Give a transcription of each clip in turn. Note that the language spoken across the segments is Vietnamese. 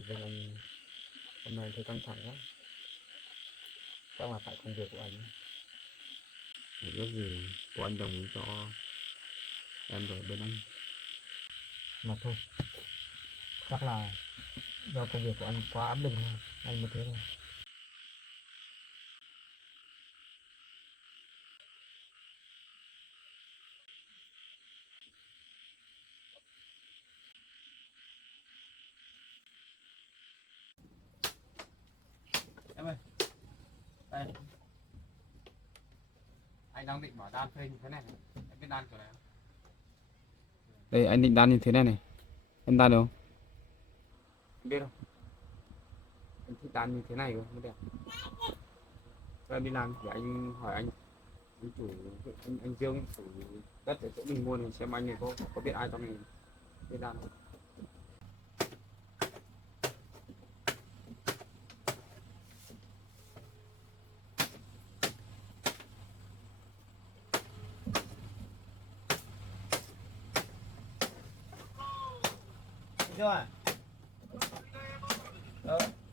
Thì bên anh hôm nay thấy căng thẳng quá, chắc là tại công việc của anh. Mục đích gì của anh đồng ý cho em rồi bên anh. Mà thôi, chắc là do công việc của anh quá áp lực thôi, anh mới thế thôi. Em ơi, đây, anh đang định mở đan thuê như thế này, em biết đan kiểu này không? Đây anh định đan như thế này này, em đan được không? Em biết không? Anh thích đan như thế này cơ mới đẹp. Cho em đi làm thì anh hỏi anh chủ, anh Dương chủ đất ở chỗ mình mua này xem anh này có biết ai trong này biết đan không? Được chưa à?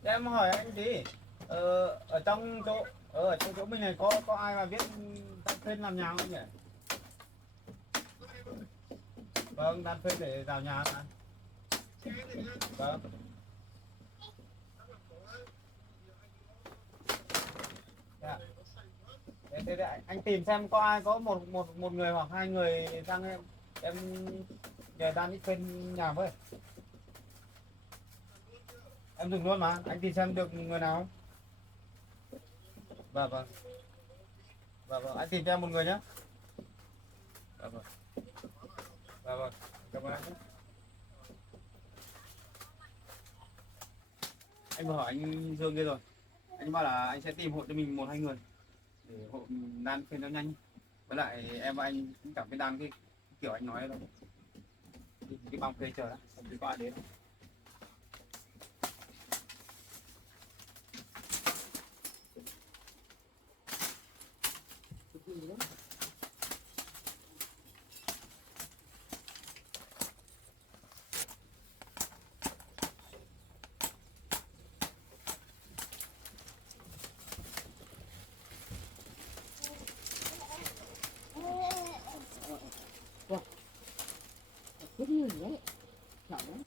Thế em hỏi anh tí, ở trong chỗ mình này có ai mà biết đan thuê làm nhà không nhỉ? Vâng, đan thuê để vào nhà mà. Vâng. Dạ. Thế anh tìm xem có ai có một người hoặc hai người sang em nhờ đan đi thuê nhà với. Em dừng luôn mà, anh tìm xem được người nào không? Vâng vâng. Vâng vâng, anh tìm cho em một người nhé. Vâng vâng. Vâng vâng. Cảm ơn anh nhé. Anh vừa hỏi anh Dương kia rồi. Anh bảo là anh sẽ tìm hộ cho mình một hai người để hộ đan phên nó nhanh. Với lại em và anh cũng cảm thấy đan cái kiểu anh nói đâu. Cái băng phê chờ đó, không biết có ai đến. Rất nhiều đấy, chọn lắm.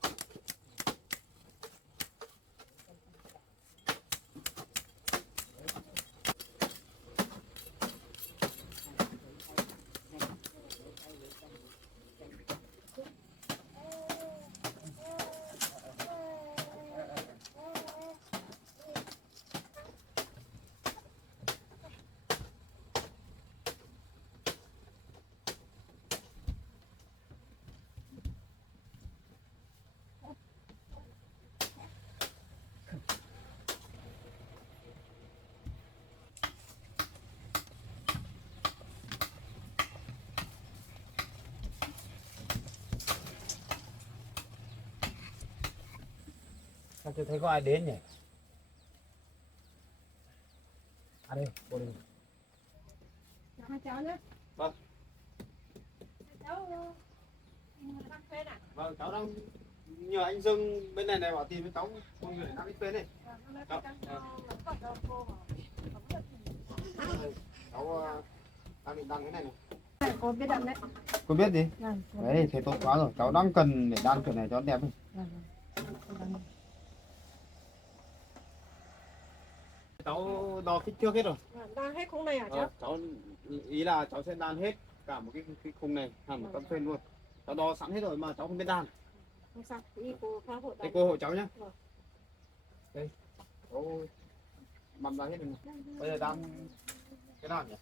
Sao chưa thấy có ai đến nhỉ? À đây, cô đây. Hai cháu nữa. Vâng. Hai cháu đang thuê à? Vâng, cháu đang nhờ anh Dương bên này bảo tìm với cháu một người để đăng ký tên này. Cháu đang định đăng cái này này. Cô biết đăng đấy. Cô biết gì? Vâng, Đấy, thế tốt quá rồi. Cháu đang cần để đan kiểu này cho nó đẹp này. Cháu đo kích thước hết rồi. Đang hết khung này hả cháu? Cháu ý là cháu sẽ đan hết cả một cái khung này hẳn một tấm phên luôn. Cháu đo sẵn hết rồi mà cháu không biết đan. Không sao, đi cô phá hộ Thế cô hộ cháu nhé. Vâng. Đây. Cháu băm ra hết rồi. Bây giờ đan cái nào nhỉ?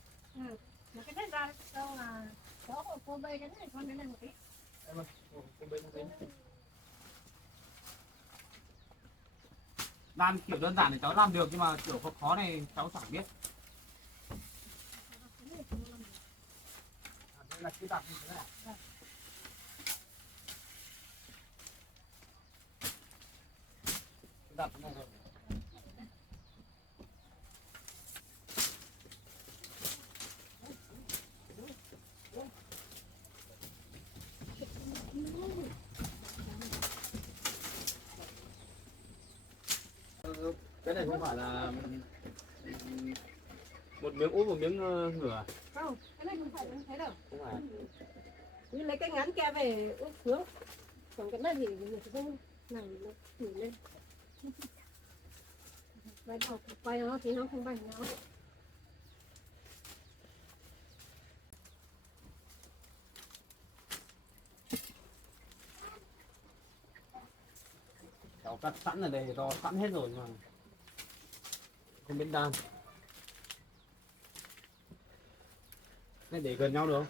Một cái này ra đâu là cháu của cô bê cái này con cái này một tí. Em ơi, cô bên đây. Đan kiểu đơn giản thì cháu làm được nhưng mà kiểu khó khó này cháu chẳng biết. Đây là cái đặt như thế này. Đặt cái này rồi. cái này không phải là một miếng úp một miếng ngửa Không, cái này không phải như thế đâu. không phải Như lấy cái ngắn kia về úp xuống. Còn cái này thì mình không này nó thử lên. Bài học quay nó thì nó không bằng nhau. cháu cắt sẵn ở đây to sẵn hết rồi mà không biết đan này để gần nhau được không?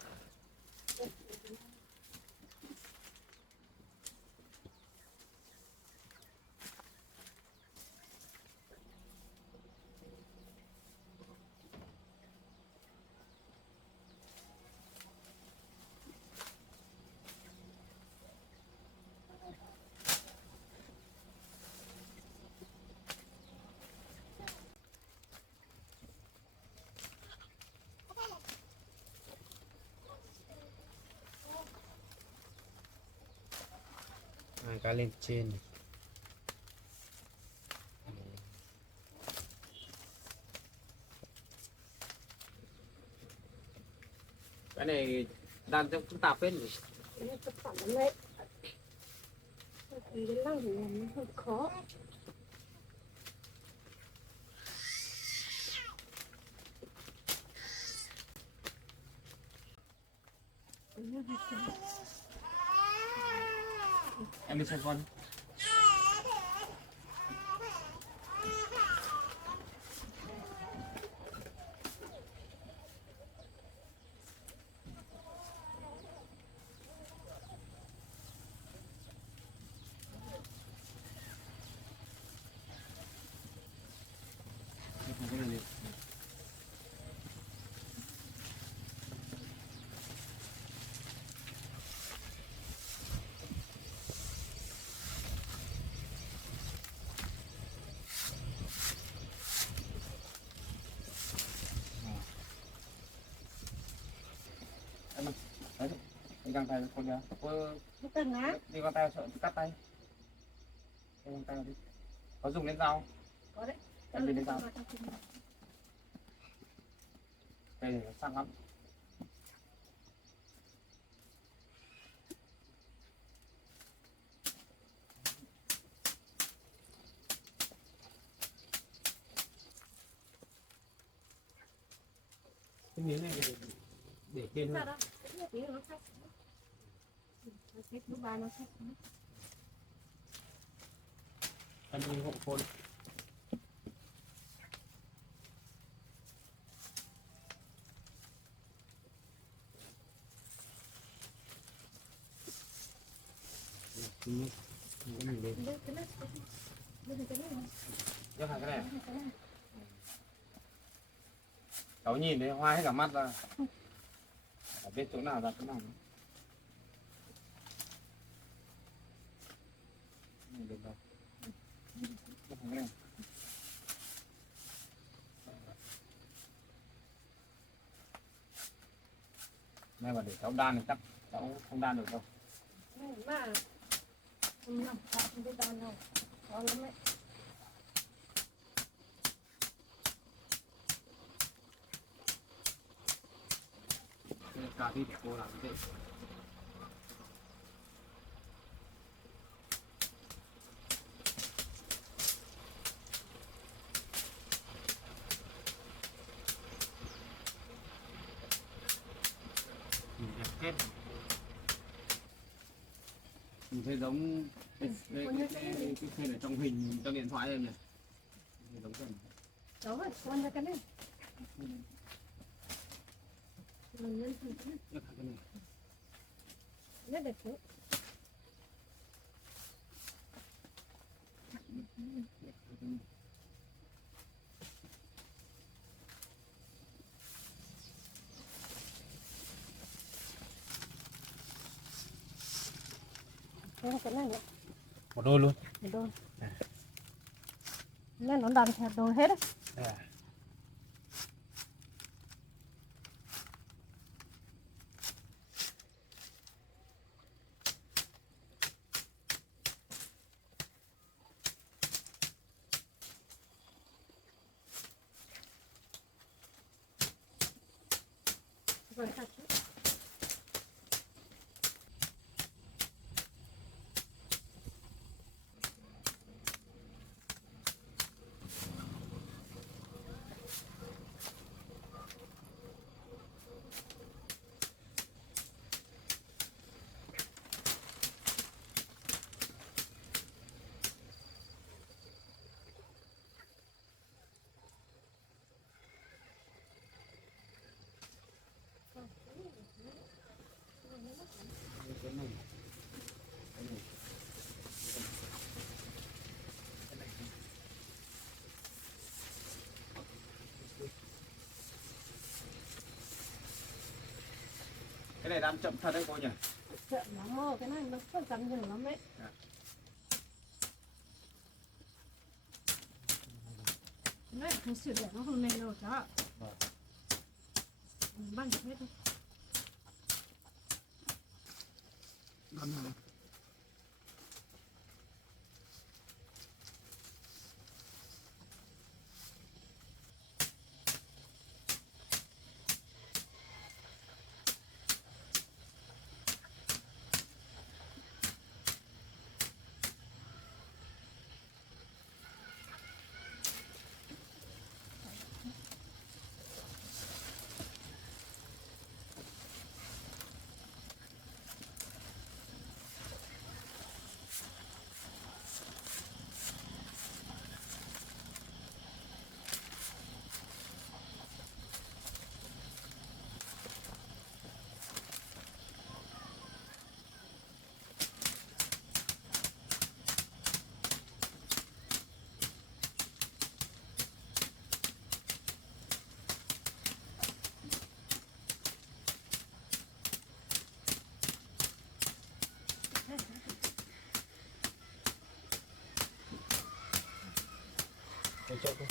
Hai cái lên trên cái này đan trong phức tạp hết nhỉ? Cái này tập phản lắm đấy. Cái lăng thì nó hơi khó. Em đi xem con cái này đi. Đấy, đi găng tay con kìa. Nó từng á. Đi găng tay sợ cắt tay. Đi găng tay đi. Có dùng lên dao. Có đấy. Em đi lên dao. Cây này nó sắc lắm. Cái miếng này để trên Sao đó? Cái tí nó sách. Nó sách lúc ba nó sách. em đi hộ phôn. Cái này. Nhớ hai cái này. Cháu nhìn thấy hoa hết cả mắt ra. Chả biết chỗ nào ra chỗ nào. Được rồi. Nhớ hai cái này. Đây mà để cháu đan thì chắc cháu không đan được đâu. Mà không làm sao không biết đàn đâu. Khó lắm đấy. Cà đi để cô làm cái gì? Hết. Mình thấy giống cái khen ở trong hình trong điện thoại em này. Giống cái này. Đó rồi, con ra cái này. Rồi nhân thử cái này. Nhớ cái này. Rất đẹp đấy. Cái này nữa. Một đôi luôn. Một đôi. Nên nó đàn theo đôi hết á. rồi thật cái này cái này đan chậm thật đấy cô nhỉ. chậm lắm mơ cái này nó không dám dừng lắm đấy cái này phải sửa để nó không lên đâu đó băng hết thôi đan này Tôi cho cô.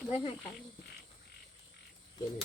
Lấy 2 cái. Cái này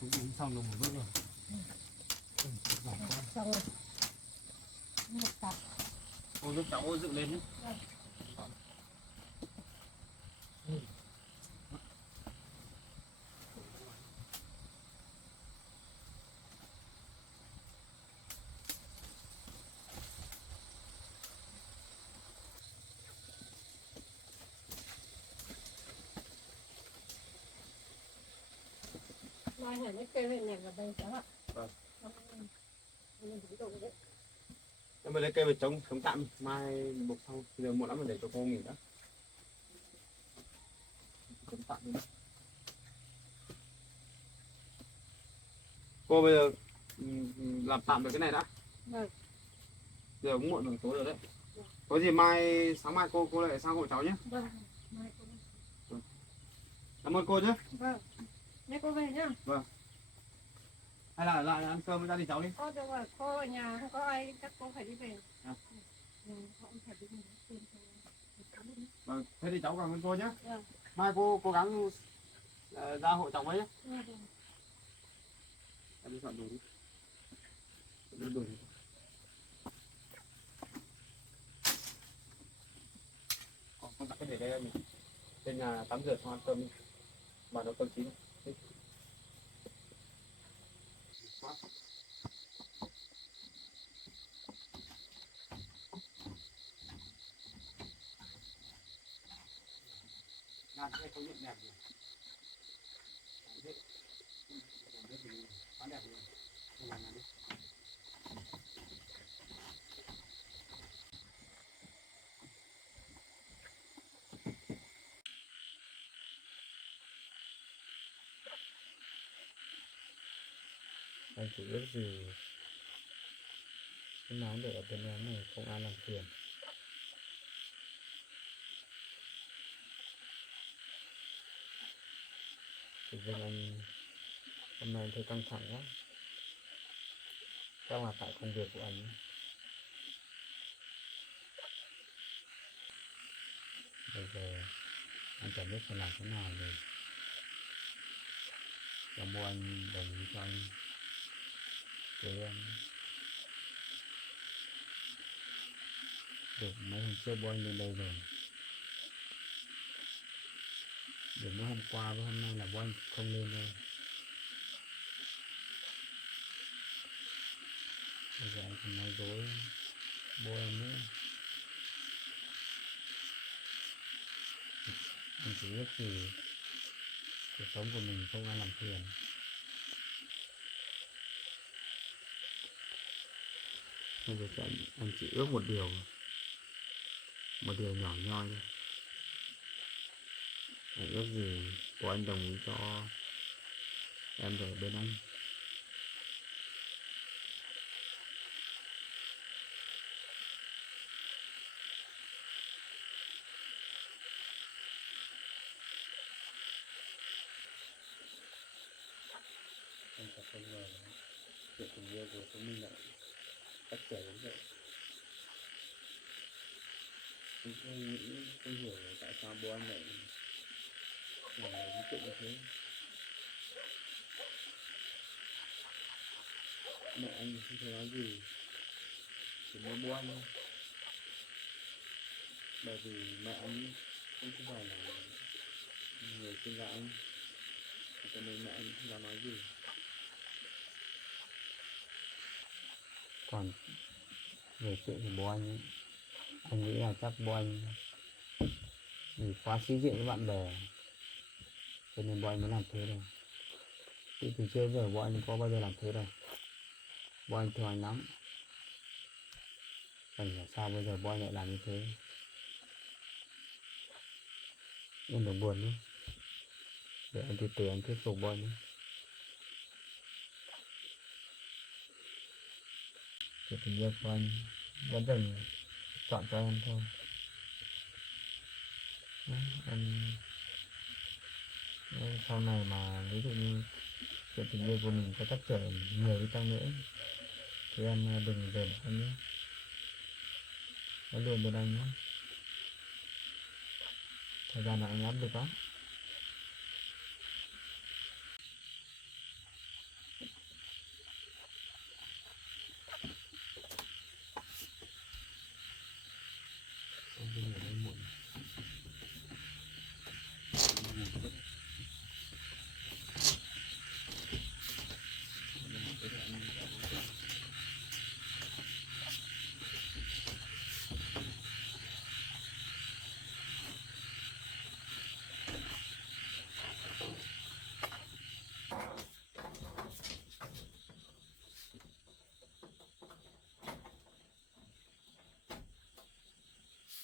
cũng xong được một bước rồi. Xong rồi. Một cặp. Ô giúp cháu dựng lên nhé. Mai hẳn cái cây này là đây cháu ạ. Vâng. Mình cũng đủ đấy. Em mới lấy cây về chống tạm, mai buộc sau, giờ muộn lắm rồi để cho cô nghỉ đã. Chống tạm đi. Cô bây giờ làm tạm được cái này đã. Vâng. Giờ cũng muộn rồi, tối rồi đấy. Có gì mai sáng mai cô lại sang hộ cháu nhé. Vâng. Mai cô. Cảm ơn cô nhé. Vâng. Mai cô về nhá. Vâng. Hay là lại ăn cơm với gia đình cháu đi. Cô được rồi, cô ở nhà không có ai chắc cô phải đi về. À. Họ phải đi về. Vâng, thế thì cháu cảm ơn cô nhé. Vâng. Mai cô cố gắng ra hộ cháu ấy nhé. Vâng. Em đi chọn đồ đi. Chọn đồ đi. Con đặt cái để đây em. Trên nhà tắm rửa xong ăn cơm đi. Bà nấu cơm chín. Làm cái công nhận đẹp rồi. Bán đẹp rồi. Không làm đi. anh chỉ ước gì cái nói được ở bên em này không ai làm phiền. Thì riêng anh hôm nay anh thấy căng thẳng lắm, chắc là tại công việc của anh. Bây giờ anh chẳng biết phải làm thế nào rồi. Cảm ơn anh đồng ý cho anh với em. Được mấy hôm trước bố anh lên đây rồi. Được mấy hôm qua với hôm nay là bố anh không lên đâu. Bây giờ anh không nói dối bố em nữa. Anh chỉ biết gì cuộc sống của mình không ai làm phiền. Bây giờ anh chỉ ước một điều nhỏ nhoi thôi. Anh ước gì của anh đồng ý cho em về bên anh. Anh thật không ngờ chuyện tình yêu của chúng mình lại cách trở đến vậy. Anh không nghĩ, không hiểu tại sao bố anh lại làm những chuyện như thế. Mẹ anh không thể nói gì, chỉ mỗi bố anh thôi. Bởi vì mẹ anh không phải là người sinh ra anh, cho nên mẹ anh không dám nói gì. Còn về chuyện của bố anh ấy, anh nghĩ là chắc bố anh Mình quá sĩ diện với bạn bè, cho nên bọn anh mới làm thế đâu. Chứ từ trước giờ bọn anh có bao giờ làm thế đâu. Bọn anh thương anh lắm. Chẳng hiểu sao bây giờ bọn anh lại làm như thế. Em đừng buồn nhé. Để anh từ từ anh thuyết phục bọn nhé. Cái tình yêu của anh vẫn dành chọn cho em thôi. Em sau này mà ví dụ như chuyện tình yêu của mình có trắc trở nhiều đi chăng nữa thì em đừng rời bỏ anh nhé. Em luôn bên anh nhé. Thời gian là anh áp lực lắm.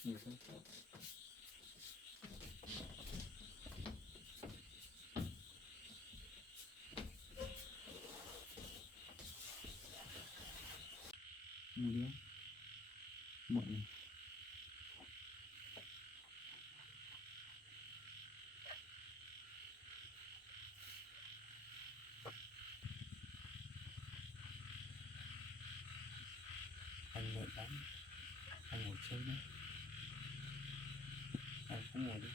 Nhiều hơn. Mua đi. Muộn này. Anh mệt lắm. Anh ngủ trước nhé. Anh cũng ngủ đi.